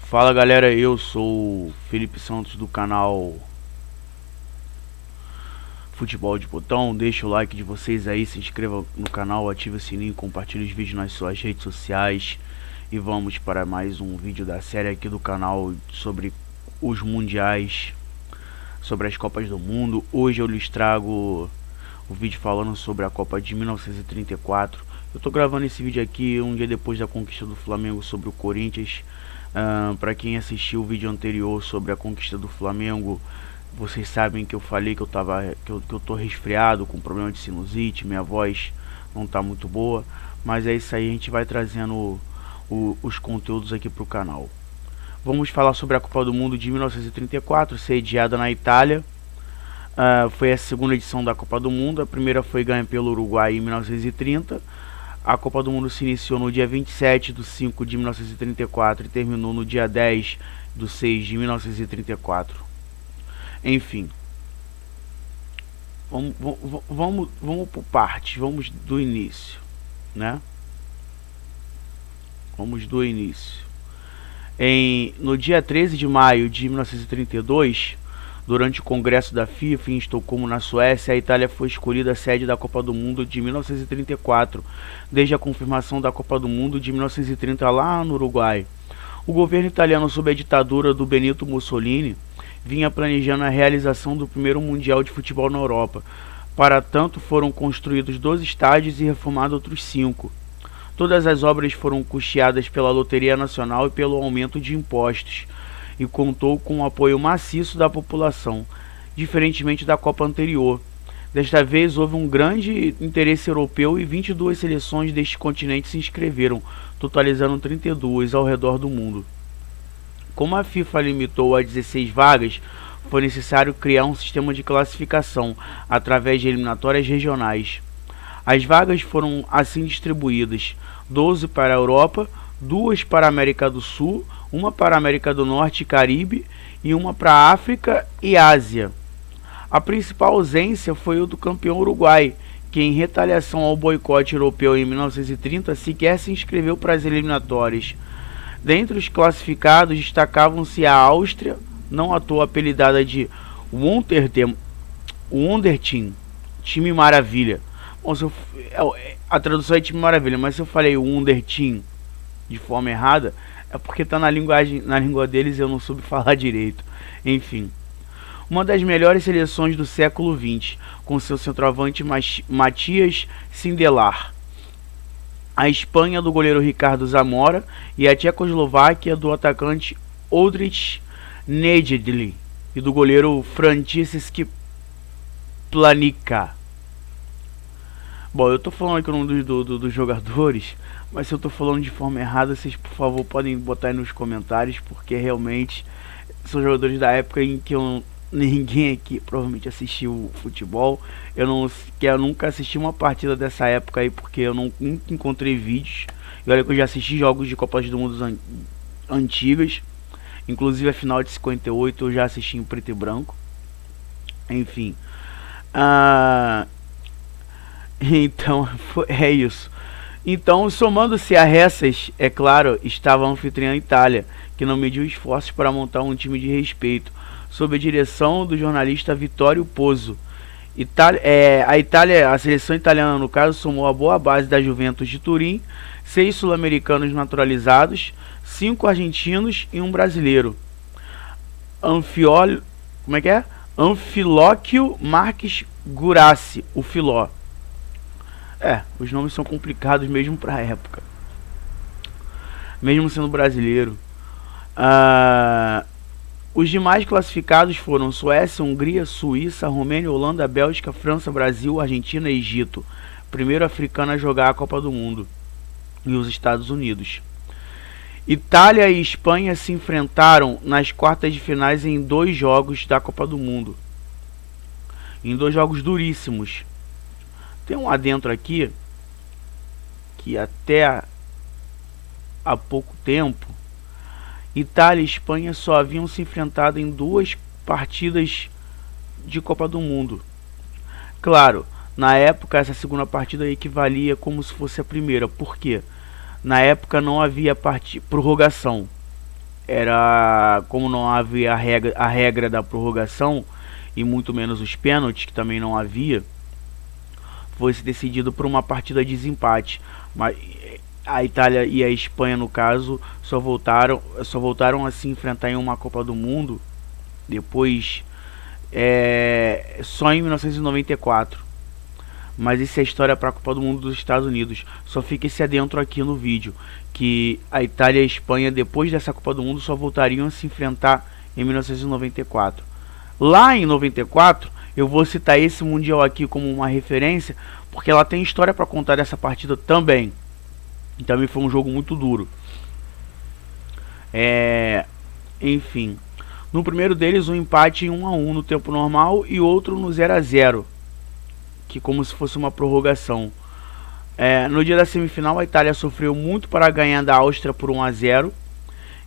Fala galera, eu sou o Felipe Santos do canal Futebol de Botão. Deixa o like de vocês aí, se inscreva no canal, ative o sininho, compartilhe os vídeos nas suas redes sociais. E vamos para mais um vídeo da série aqui do canal sobre os mundiais, sobre as Copas do Mundo. Hoje eu lhes trago o vídeo falando sobre a Copa de 1934. Eu tô gravando esse vídeo aqui um dia depois da conquista do Flamengo sobre o Corinthians. Para quem assistiu o vídeo anterior sobre a conquista do Flamengo, vocês sabem que eu falei que eu tô resfriado, com problema de sinusite, minha voz não tá muito boa, mas é isso aí, a gente vai trazendo os conteúdos aqui pro canal. Vamos falar sobre a Copa do Mundo de 1934, sediada na Itália. Foi a segunda edição da Copa do Mundo, a primeira foi ganha pelo Uruguai em 1930. A Copa do Mundo se iniciou no dia 27 de 5 de 1934 e terminou no dia 10 de 6 de 1934. Enfim, vamos por partes, vamos do início, né? Vamos do início. No dia 13 de maio de 1932, durante o Congresso da FIFA em Estocolmo, na Suécia, a Itália foi escolhida sede da Copa do Mundo de 1934, desde a confirmação da Copa do Mundo de 1930 lá no Uruguai. O governo italiano, sob a ditadura do Benito Mussolini, vinha planejando a realização do primeiro Mundial de Futebol na Europa. Para tanto, foram construídos 12 estádios e reformados outros 5. Todas as obras foram custeadas pela Loteria Nacional e pelo aumento de impostos, e contou com o apoio maciço da população, diferentemente da Copa anterior. Desta vez houve um grande interesse europeu e 22 seleções deste continente se inscreveram, totalizando 32 ao redor do mundo. Como a FIFA limitou a 16 vagas, foi necessário criar um sistema de classificação através de eliminatórias regionais. As vagas foram assim distribuídas: 12 para a Europa, 2 para a América do Sul, uma para a América do Norte e Caribe e uma para a África e Ásia. A principal ausência foi o do campeão Uruguai, que, em retaliação ao boicote europeu em 1930, sequer se inscreveu para as eliminatórias. Dentre os classificados destacavam-se a Áustria, não à toa apelidada de Wonder Team, time maravilha. Bom, a tradução é time maravilha, mas se eu falei Wonder Team de forma errada, é porque está na língua deles e eu não soube falar direito. Enfim, uma das melhores seleções do século XX, com seu centroavante Matias Sindelar, a Espanha do goleiro Ricardo Zamora e a Tchecoslováquia do atacante Oldrich Nejedly e do goleiro Franciszek Planica. Bom, eu tô falando aqui o nome dos jogadores, mas se eu tô falando de forma errada, vocês por favor podem botar aí nos comentários, porque realmente são jogadores da época em que ninguém aqui provavelmente assistiu futebol. Eu nunca assisti uma partida dessa época aí, porque eu nunca encontrei vídeos. E olha que eu já assisti jogos de Copas do Mundo antigas, inclusive a final de 58 eu já assisti em preto e branco. Enfim, então é isso. Então, somando-se a essas, é claro, estava a anfitriã Itália, que não mediu esforços para montar um time de respeito, sob a direção do jornalista Vittorio Pozzo. A seleção italiana, no caso, somou a boa base da Juventus de Turim, 6 sul-americanos naturalizados, 5 argentinos e um brasileiro. Anfilóquio Marques Gurassi, o Filó. Os nomes são complicados mesmo para a época, mesmo sendo brasileiro. Os demais classificados foram Suécia, Hungria, Suíça, Romênia, Holanda, Bélgica, França, Brasil, Argentina e Egito, primeiro africano a jogar a Copa do Mundo, e os Estados Unidos. Itália e Espanha se enfrentaram nas quartas de finais em 2 jogos da Copa do Mundo, em 2 jogos duríssimos. Tem um adentro aqui que até há pouco tempo Itália e Espanha só haviam se enfrentado em 2 partidas de Copa do Mundo. Claro, Na época, essa segunda partida equivalia como se fosse a primeira. Por quê? Na época não havia prorrogação. Era como não havia a regra da prorrogação e muito menos os pênaltis, que também não havia, foi se decidido por uma partida de desempate. Mas a Itália e a Espanha, no caso, só voltaram a se enfrentar em uma Copa do Mundo depois, só em 1994. Mas isso é história para a Copa do Mundo dos Estados Unidos. Só fica esse adentro aqui no vídeo, que a Itália e a Espanha, depois dessa Copa do Mundo, só voltariam a se enfrentar em 1994. Lá em 94, eu vou citar esse Mundial aqui como uma referência, porque ela tem história para contar dessa partida também. E também foi um jogo muito duro. Enfim, no primeiro deles, um empate em 1-1 no tempo normal e outro no 0-0, que como se fosse uma prorrogação. No dia da semifinal, a Itália sofreu muito para ganhar da Áustria por 1-0.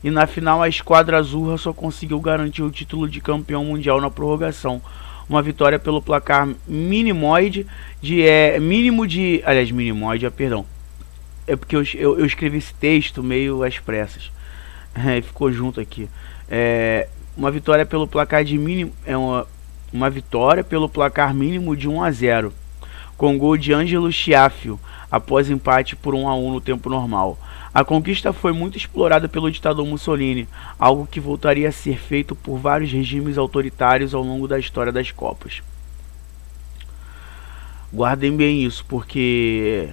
E na final, a esquadra azurra só conseguiu garantir o título de campeão mundial na prorrogação. Uma vitória pelo placar minimoide mínimo de... Aliás, minimoide, perdão. É porque eu escrevi esse texto meio às pressas. Ficou junto aqui. Uma vitória pelo placar de mínimo... uma vitória pelo placar mínimo de 1-0. Com gol de Ângelo Schiaffino, após empate por 1-1 no tempo normal. A conquista foi muito explorada pelo ditador Mussolini, algo que voltaria a ser feito por vários regimes autoritários ao longo da história das Copas. Guardem bem isso, porque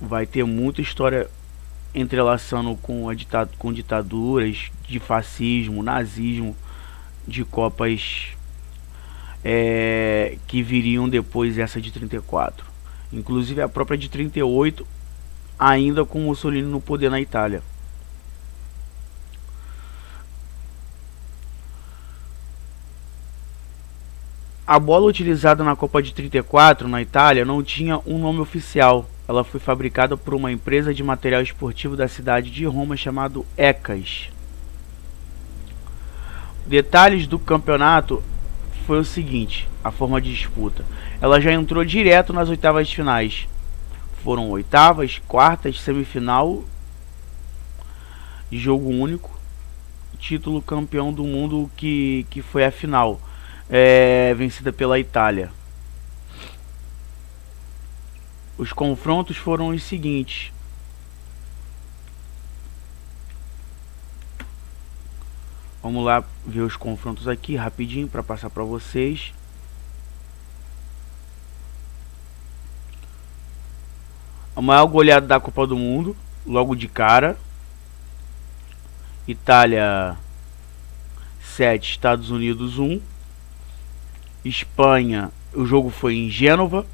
vai ter muita história entrelaçando com ditaduras, de fascismo, nazismo, de Copas que viriam depois dessa de 34. Inclusive a própria de 38, ainda com Mussolini no poder na Itália. A bola utilizada na Copa de 34 na Itália não tinha um nome oficial. Ela foi fabricada por uma empresa de material esportivo da cidade de Roma chamado ECAS. Detalhes do campeonato foi o seguinte: a forma de disputa. Ela já entrou direto nas oitavas de finais. Foram oitavas, quartas, semifinal, jogo único, título campeão do mundo que foi a final, vencida pela Itália. Os confrontos foram os seguintes: vamos lá ver os confrontos aqui rapidinho para passar para vocês. A maior goleada da Copa do Mundo, logo de cara. Itália 7, Estados Unidos 1. Espanha, o jogo foi em Gênova.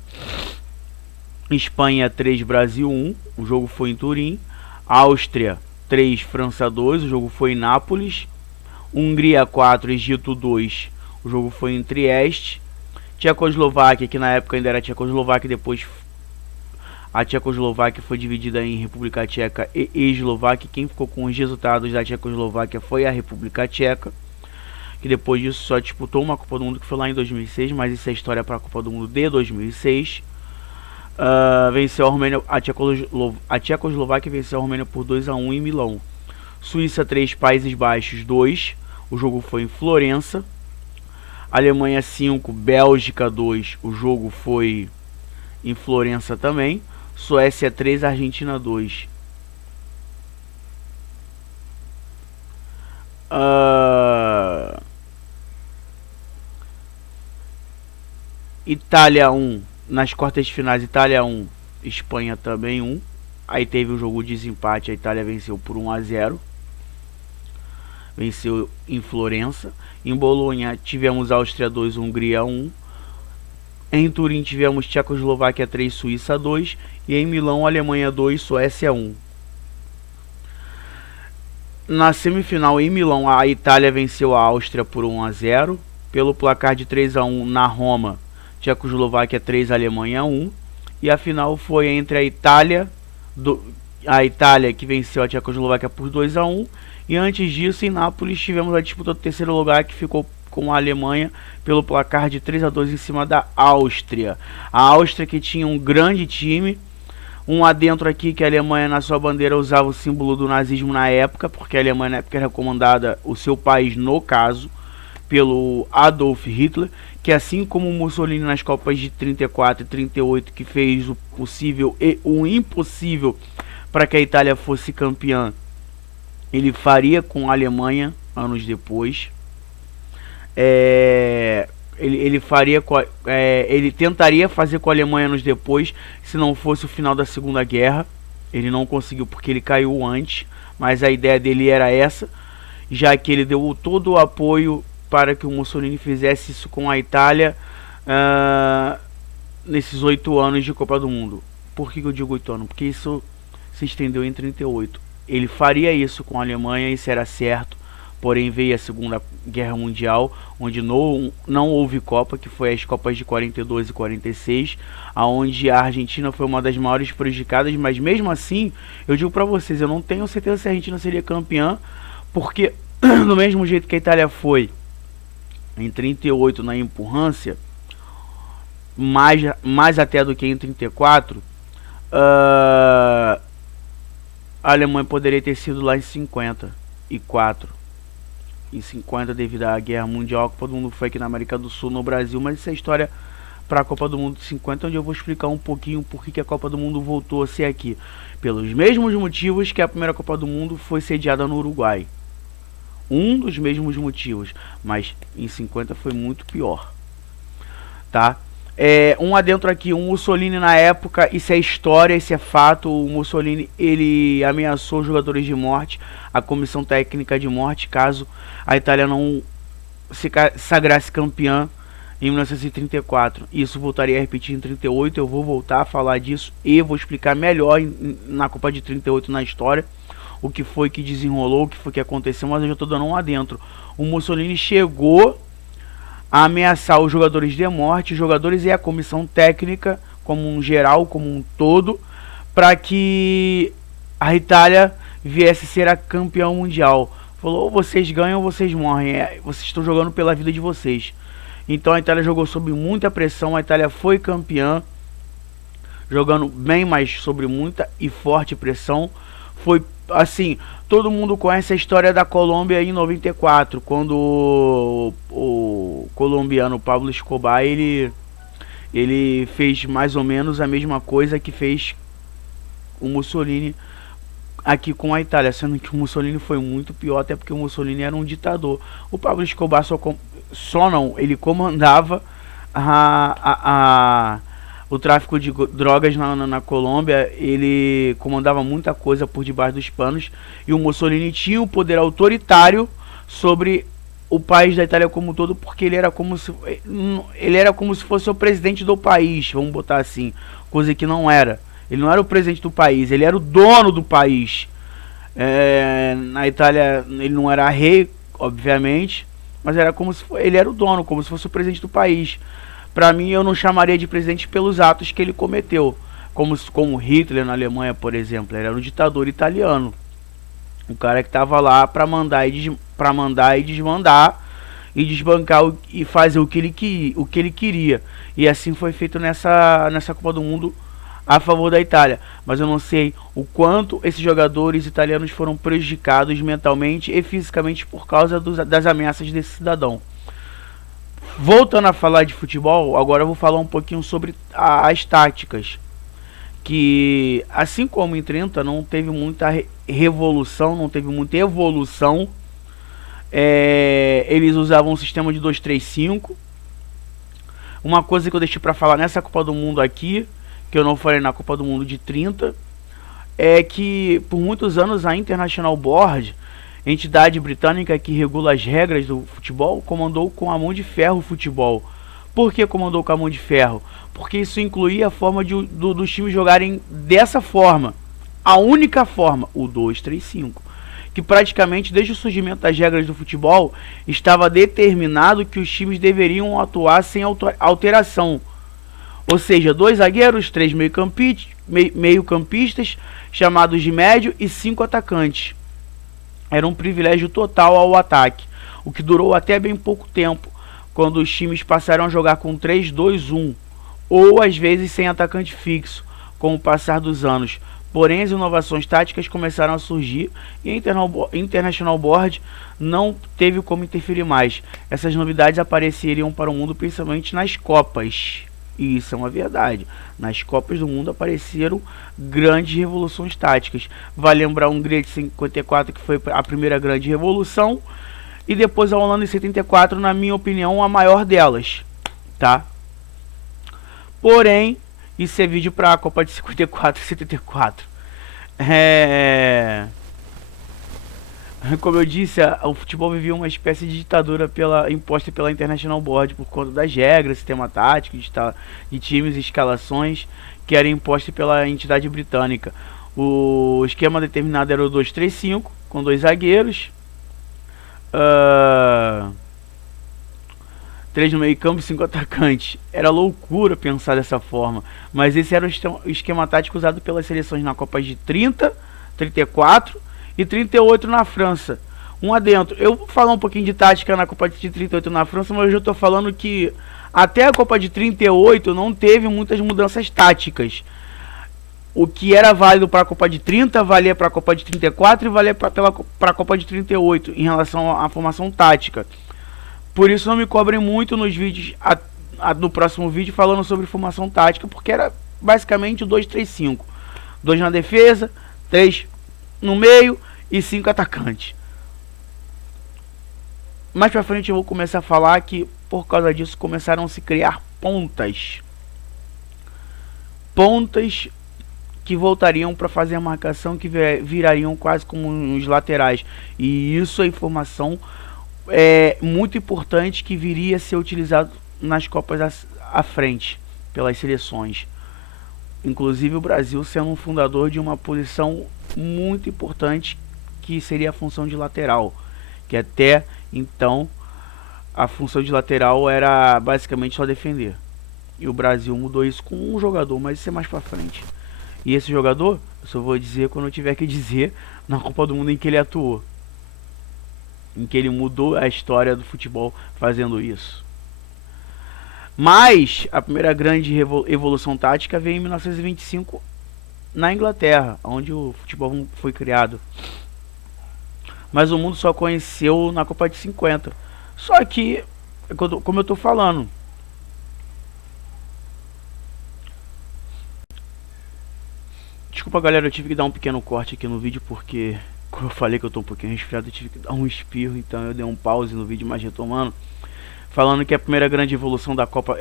Espanha 3, Brasil 1, o jogo foi em Turim. Áustria 3, França 2, o jogo foi em Nápoles. Hungria 4, Egito 2, o jogo foi em Trieste. Tchecoslováquia, que na época ainda era Tchecoslováquia, depois a Tchecoslováquia foi dividida em República Tcheca e Eslováquia. Quem ficou com os resultados da Tchecoslováquia foi a República Tcheca, que depois disso só disputou uma Copa do Mundo, que foi lá em 2006, mas isso é história para a Copa do Mundo de 2006. Venceu a Romênia, a Tchecoslováquia venceu a Romênia por 2-1 em Milão. Suíça 3, Países Baixos 2, o jogo foi em Florença. Alemanha 5, Bélgica 2, o jogo foi em Florença também. Suécia 3, Argentina 2. Itália 1, nas quartas de finais, Itália 1, Espanha também 1. Aí teve o jogo de desempate, a Itália venceu por 1-0. Venceu em Florença. Em Bolonha tivemos Áustria 2, Hungria 1. Em Turim tivemos Tchecoslováquia 3, Suíça 2. E em Milão, Alemanha 2, Suécia 1. Na semifinal, em Milão, a Itália venceu a Áustria por 1-0. Pelo placar de 3-1 na Roma, Tchecoslováquia 3, Alemanha 1. E a final foi entre a Itália que venceu a Tchecoslováquia por 2-1. E antes disso, em Nápoles, tivemos a disputa do terceiro lugar, que ficou com a Alemanha pelo placar de 3-2 em cima da Áustria. A Áustria, que tinha um grande time. Um adentro aqui, que a Alemanha na sua bandeira usava o símbolo do nazismo na época, porque a Alemanha na época era comandada, o seu país no caso, pelo Adolf Hitler, que assim como o Mussolini nas Copas de 34 e 38, que fez o possível e o impossível para que a Itália fosse campeã, ele faria com a Alemanha anos depois. Ele tentaria fazer com a Alemanha anos depois, se não fosse o final da Segunda Guerra. Ele não conseguiu porque ele caiu antes, mas a ideia dele era essa, já que ele deu todo o apoio para que o Mussolini fizesse isso com a Itália nesses 8 anos de Copa do Mundo. Por que eu digo 8 anos? Porque isso se estendeu em 38. Ele faria isso com a Alemanha, isso era certo. Porém veio a Segunda Guerra Mundial, onde não houve Copa, que foi as Copas de 42 e 46, onde a Argentina foi uma das maiores prejudicadas, mas mesmo assim, eu digo para vocês, eu não tenho certeza se a Argentina seria campeã, porque do mesmo jeito que a Itália foi em 38 na empurrância, mais até do que em 34, a Alemanha poderia ter sido lá em 54. Em 50, devido à Guerra Mundial, a Copa do Mundo foi aqui na América do Sul, no Brasil, mas isso é história para a Copa do Mundo de 50, onde eu vou explicar um pouquinho por que a Copa do Mundo voltou a ser aqui. Pelos mesmos motivos que a primeira Copa do Mundo foi sediada no Uruguai. Um dos mesmos motivos, mas em 50 foi muito pior. Tá? Um adentro aqui, o Mussolini na época, isso é história, isso é fato, o Mussolini ele ameaçou os jogadores de morte, a comissão técnica de morte, caso a Itália não se sagrasse campeã em 1934. Isso voltaria a repetir em 38, eu vou voltar a falar disso e vou explicar melhor na Copa de 38 na história, o que foi que desenrolou, o que foi que aconteceu, mas eu já estou dando um adentro. O Mussolini chegou a ameaçar os jogadores de morte, os jogadores e a comissão técnica como um geral, como um todo, para que a Itália viesse ser a campeã mundial. Falou, ou vocês ganham ou vocês morrem, vocês estão jogando pela vida de vocês. Então a Itália jogou sob muita pressão, a Itália foi campeã, jogando bem, mas sob muita e forte pressão. Foi assim, todo mundo conhece a história da Colômbia em 94, quando o colombiano Pablo Escobar, ele fez mais ou menos a mesma coisa que fez o Mussolini aqui com a Itália, sendo que o Mussolini foi muito pior, até porque o Mussolini era um ditador. O Pablo Escobar ele comandava o tráfico de drogas na Colômbia, ele comandava muita coisa por debaixo dos panos, e o Mussolini tinha o poder autoritário sobre o país da Itália como um todo, porque ele era como se fosse o presidente do país, vamos botar assim, coisa que não era. Ele não era o presidente do país, ele era o dono do país. Na Itália ele não era rei, obviamente, mas era como se ele era o dono, como se fosse o presidente do país. Para mim, eu não chamaria de presidente pelos atos que ele cometeu, como Hitler na Alemanha, por exemplo. Ele era um ditador italiano, um cara que estava lá para mandar e desmandar e desbancar e fazer o que ele queria. E assim foi feito nessa Copa do Mundo a favor da Itália. Mas eu não sei o quanto esses jogadores italianos foram prejudicados mentalmente e fisicamente por causa das ameaças desse cidadão. Voltando a falar de futebol, agora eu vou falar um pouquinho sobre as táticas. Que assim como em 30 não teve muita revolução, não teve muita evolução. Eles usavam um sistema de 2-3-5. Uma coisa que eu deixei para falar nessa Copa do Mundo aqui, que eu não falei na Copa do Mundo de 30, é que por muitos anos a International Board, entidade britânica que regula as regras do futebol, comandou com a mão de ferro o futebol. Por que comandou com a mão de ferro? Porque isso incluía a forma dos times jogarem dessa forma. A única forma, o 2-3-5. Que praticamente desde o surgimento das regras do futebol estava determinado que os times deveriam atuar sem alteração. Ou seja, 2 zagueiros, 3 meio-campistas, chamados de médio, e 5 atacantes. Era um privilégio total ao ataque. o que durou até bem pouco tempo, quando os times passaram a jogar com 3-2-1, ou às vezes sem atacante fixo, com o passar dos anos. Porém, as inovações táticas começaram a surgir e a International Board não teve como interferir mais. Essas novidades apareceriam para o mundo principalmente nas Copas. E isso é uma verdade. Nas Copas do Mundo apareceram grandes revoluções táticas. Vale lembrar a Hungria de 54, que foi a primeira grande revolução, e depois a Holanda em 74, na minha opinião, a maior delas, tá? Porém, isso é vídeo para a Copa de 54 e 74. Como eu disse, o futebol vivia uma espécie de ditadura imposta pela International Board por conta das regras, sistema tático, de times e escalações que era imposta pela entidade britânica. O esquema determinado era o 2-3-5, com 2 zagueiros, 3 no meio campo e 5 atacantes. Era loucura pensar dessa forma, mas esse era o esquema tático usado pelas seleções na Copa de 30, 34 e 38 na França. Um adentro. Eu vou falar um pouquinho de tática na Copa de 38 na França, mas eu já estou falando que até a Copa de 38 não teve muitas mudanças táticas. O que era válido para a Copa de 30 valia para a Copa de 34 e valia para a Copa de 38 em relação à formação tática. Por isso não me cobrem muito nos vídeos do próximo vídeo falando sobre formação tática, porque era basicamente o 2-3-5. 2 na defesa, 3 no meio e 5 atacantes. Mais pra frente eu vou começar a falar que por causa disso começaram a se criar pontas. Pontas que voltariam para fazer a marcação, que virariam quase como os laterais. E isso é informação muito importante que viria a ser utilizado nas Copas à frente, pelas seleções. Inclusive o Brasil sendo um fundador de uma posição muito importante, que seria a função de lateral, que até então a função de lateral era basicamente só defender. E o Brasil mudou isso com um jogador, mas isso é mais pra frente. E esse jogador, eu só vou dizer quando eu tiver que dizer na Copa do Mundo em que ele atuou, em que ele mudou a história do futebol fazendo isso. Mas a primeira grande evolução tática veio em 1925 na Inglaterra, onde o futebol foi criado. Mas o mundo só conheceu na Copa de 50. Só que, como eu tô falando, desculpa galera, eu tive que dar um pequeno corte aqui no vídeo, porque como eu falei que eu tô um pouquinho resfriado, eu tive que dar um espirro, então eu dei um pause no vídeo, mas retomando, falando que a primeira grande evolução da Copa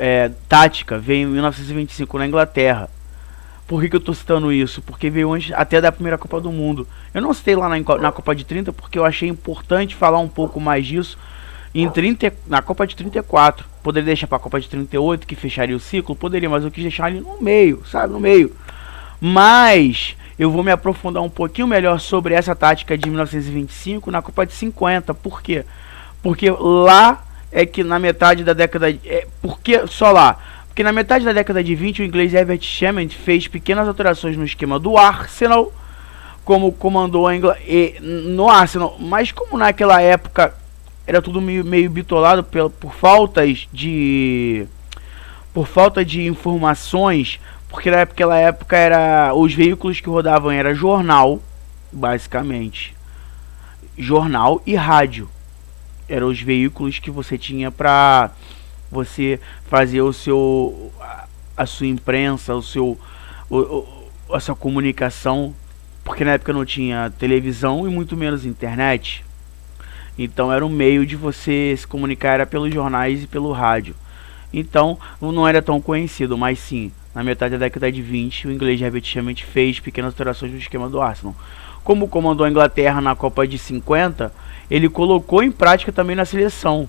tática veio em 1925 na Inglaterra. Por que eu tô citando isso? Porque veio antes até da primeira Copa do Mundo. Eu não citei lá na Copa de 30 porque eu achei importante falar um pouco mais disso na Copa de 34. Poderia deixar para a Copa de 38, que fecharia o ciclo? Poderia, mas eu quis deixar ali no meio, sabe? No meio. Mas eu vou me aprofundar um pouquinho melhor sobre essa tática de 1925 na Copa de 50. Por quê? Porque lá é que na metade da década... porque só lá? Porque na metade da década de 20 o inglês Herbert Chapman fez pequenas alterações no esquema do Arsenal, como comandou no Arsenal, mas como naquela época era tudo meio bitolado por falta de informações, porque naquela época os veículos que rodavam era jornal, basicamente, jornal e rádio. Eram os veículos que você tinha para você fazer a sua imprensa, a sua comunicação, porque na época não tinha televisão e muito menos internet. Então era um meio de você se comunicar, era pelos jornais e pelo rádio. Então não era tão conhecido, mas sim, na metade da década de 20 o inglês Herbert Chapman fez pequenas alterações no esquema do Arsenal. Como comandou a Inglaterra na Copa de 50, ele colocou em prática também na seleção.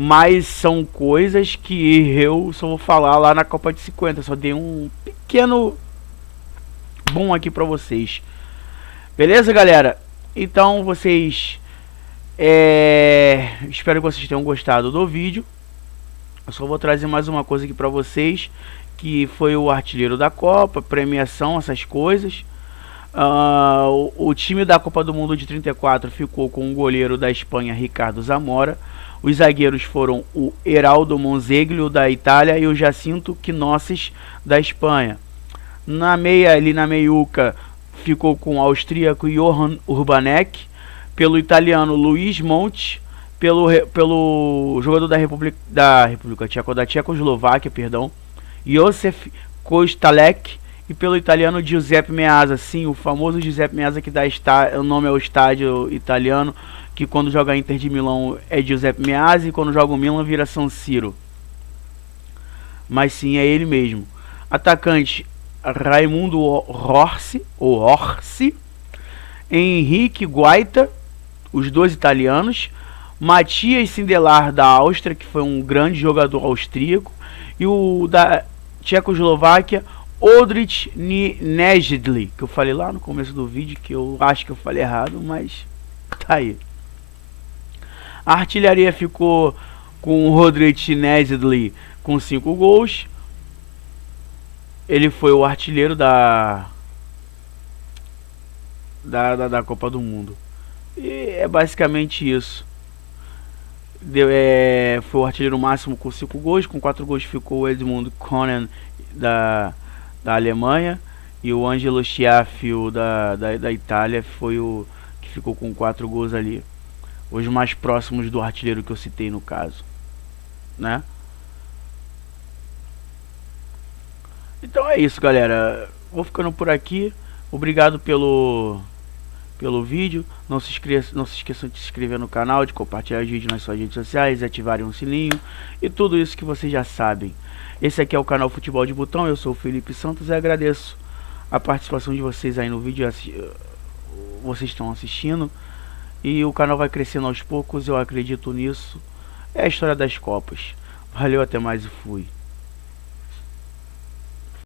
Mas são coisas que eu só vou falar lá na Copa de 50. Só dei um pequeno bom aqui pra vocês. Beleza, galera? Então vocês... espero que vocês tenham gostado do vídeo. Eu só vou trazer mais uma coisa aqui pra vocês, que foi o artilheiro da Copa, premiação, essas coisas. O time da Copa do Mundo de 34 ficou com o goleiro da Espanha, Ricardo Zamora. Os zagueiros foram o Heraldo Monzeglio, da Itália, e o Jacinto Quinóces, da Espanha. Na meia, ali na meiuca, ficou com o austríaco Johan Urbanek, pelo italiano Luiz Monte, pelo jogador da Tchecoslováquia, perdão, Josef Kostalek, e pelo italiano Giuseppe Meazza, sim, o famoso Giuseppe Meazza, que dá o nome ao estádio italiano, que quando joga Inter de Milão é Giuseppe Meazza, e quando joga o Milan vira San Siro. Mas sim, é ele mesmo. Atacante Raimundo Orsi, Henrique Guaita, os dois italianos, Matias Sindelar, da Áustria, que foi um grande jogador austríaco, e o da Tchecoslováquia, Oldrich Nejedly, que eu falei lá no começo do vídeo, que eu acho que eu falei errado, mas tá aí. A artilharia ficou com o Oldrich Nejedly com 5 gols. Ele foi o artilheiro da Copa do Mundo. E é basicamente isso. Foi o artilheiro máximo com 5 gols. Com 4 gols ficou o Edmund Konen, da Alemanha. E o Angelo Schiaffio, da Itália, foi o que ficou com 4 gols ali. Os mais próximos do artilheiro que eu citei no caso, né? Então é isso, galera. Vou ficando por aqui. Obrigado pelo vídeo. Não se esqueçam de se inscrever no canal, de compartilhar os vídeos nas suas redes sociais, ativarem o sininho e tudo isso que vocês já sabem. Esse aqui é o canal Futebol de Botão. Eu sou o Felipe Santos e agradeço a participação de vocês aí no vídeo. Vocês estão assistindo e o canal vai crescendo aos poucos, eu acredito nisso. É a história das Copas. Valeu, até mais e fui.